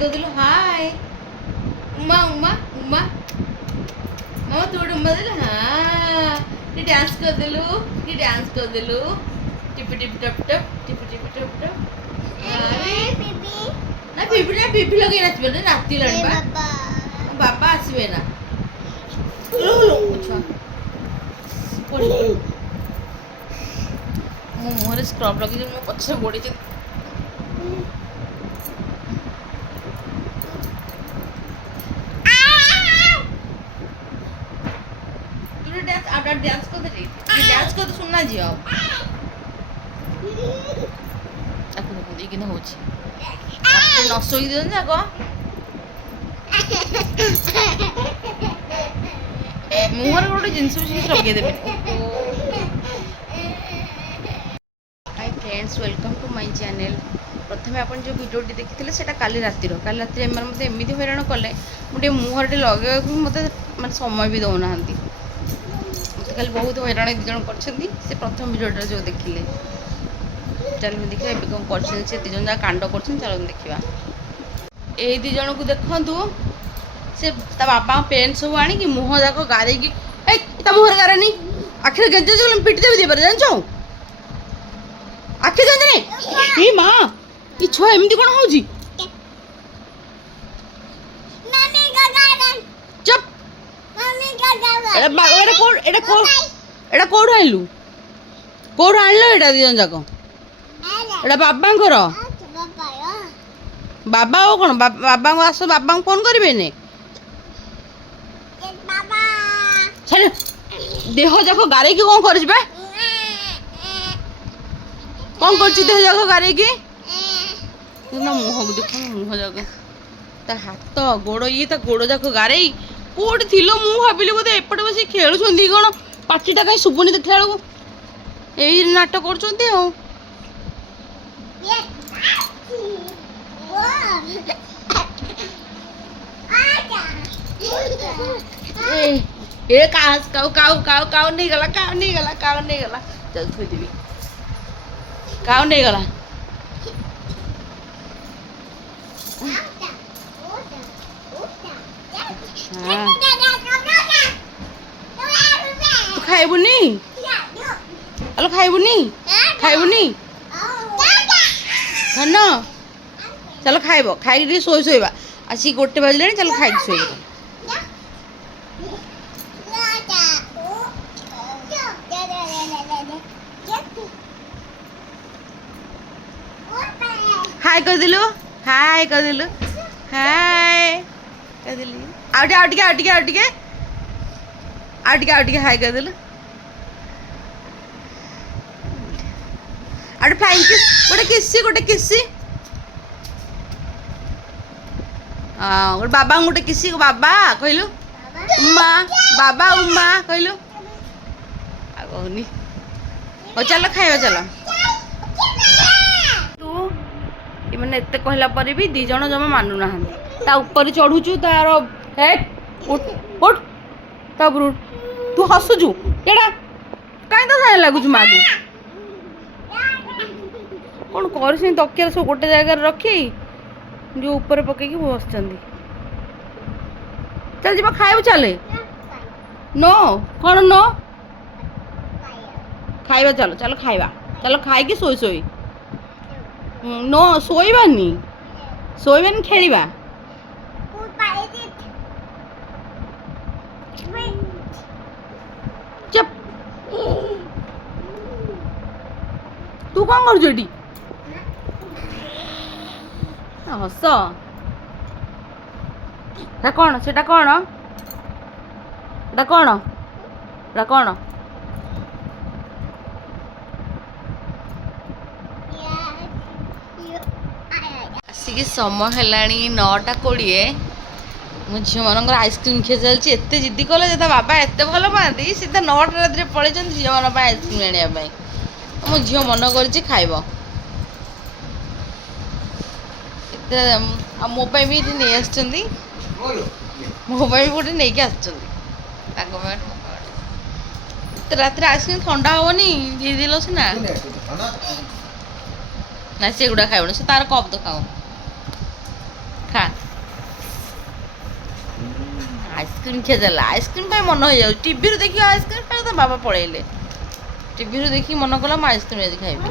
Kadilu hi. Uma. Mama told Uma dilu ha. Di dance kadilu. Tip tap tap. Bibi. Na bibi lagi nachibe na rati lani ba. Baba asbe na. Acha. ମୋ ମୁହଁରେ scrub ଲଗେଇଛି ମୋ ପଛରେ ଗୋଡ଼ିଛି dance କରିଦେ ଶୁଣନା ଝିଅ ତାକୁ ଦେଖ ଦେଇକିନା ହଉଛି ନ ଶୋଇକି ଦିଅନ୍ତି ଯାକ ମୁହଁରେ ଗୋଟେ ଜିନିଷ କିଛି ଲଗେଇଦେବେ friends welcome to my channel प्रथम आप जो भिडियोटी देखी से काली रातिर एम मत एमती हैरान कले मुझे मुहर लगे मत मैं समय भी दौना मत खाली बहुत हैरान दिज कर प्रथम भिडियोटा जो देखिले चल देखिए कौन कर दिज जहाँ कांड कर चल देखा यही दिज को देखु से बाबा पेन सब आण मुह जाक गारे मुहर गारानी आखिर गेज पिटी देवी दीपारे जान आखे जाने ए मां ये छुआ एमती कोन होजी मम्मी का गार्डन चुप मम्मी का गार्डन एटा कोड आइलु कोड आइलो एटा दिजन जाको एटा बाबांकर बाबा ओ कोन बाबा को आसो बाबा को फोन करिवे ने बाबा छे देह जाको गारे की कोन करछ बे कौन कर जाक गारे की ना मुह को देख मुह जाक हाथ गोड़ ये गोड़ जाक गारे कौट थी मु भाविली बोधे एपटे बस खेलुं कौन पाटिटा कहीं शुभुनी देखला बेलू यही नाटक कर नहीं गला चल थोड़ी काउ नहीं गला तू खाइबुनी हेलो खाइबुनी धन चलो खाइब खाई शोवा आसी गोटे बजले चलो खाई शो हाय कर दिलु हाय आउटिके हाय कर दिलु आउट फ्लाइंग किस गोटे किसी हाँ गोटे बाबा गोटे किसी बाबा कहलु उमा बाबा उमा कहलु आ कहनी हो चलो खाइबा चलो मैंने एत कहला पर भी दी जन जमा मानु ना ता ऊपर चढ़ुचु तार हे उठ तब तू हसुचु केड़ा कहीं तो सारे लगुच मागु कौन कर तकिया सब गोटे जगह रखी जो ऊपर पकईकि बस चल जा खाइबू चले नो कौन नो खाइबा चलो खाइबा चलो खाई सोई नो शोबानी खेलिबा चुप तू कौन कर हस कौन सेटा कौन आसिक समय है 9:20 मो झील मान आइसक्रीम खिया चलती एत जिद्दी कले बाबा एत भल पाती सीधा 9टा राति पलि झील मान आइसक्रीम आने मो झील मन कर खाइब मो भी ये नहीं आस गोटे नहीं रात आइसक्रीम ठंडा हेनी दिल सीना ना से गुड़ा खाइबनी से तार कप तो खाओ खा ଆଇସ୍କ୍ରିମ୍ ଖିଆ ଚାଲିଲା। ଆଇସ୍କ୍ରିମ୍ ପାଇଁ ମନ ହେଇଯାଉଛି। ଟିଭିରୁ ଦେଖିକି ଆଇସ୍କ୍ରିମ୍ ଖାଇବା ତା ବାବା ପଳେଇଲେ। ଟିଭିରୁ ଦେଖିକି ମନ କଲା ମୁଁ ଆଇସ୍କ୍ରିମ୍ ଆଜି ଖାଇବି।